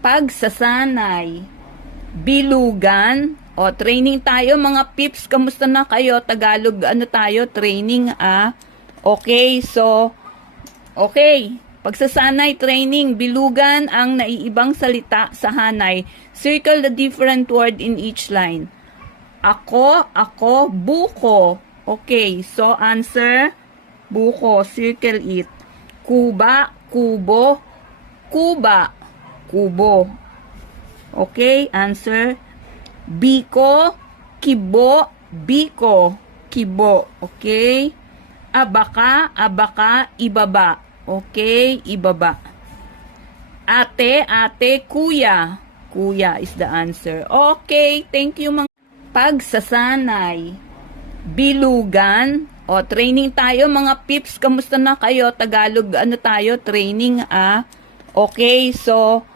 Pagsasanay. Bilugan. O, training tayo mga pips. Kamusta na kayo? Tagalog, ano tayo? Training, Okay, so, okay. Pagsasanay, training. Bilugan ang naiibang salita sa hanay. Circle the different word in each line. Ako, buko. Okay, so answer, buko. Circle it. Kuba, kubo. Kuba, kubo. Okay, answer. Biko, kibo, biko. Kibo. Okay. Abaka, ibaba. Okay, ibaba. Ate, kuya. Kuya is the answer. Okay, thank you mga pagsasanay. Bilugan. O, training tayo mga pips. Kamusta na kayo? Tagalog, ano tayo? Training, Okay, so,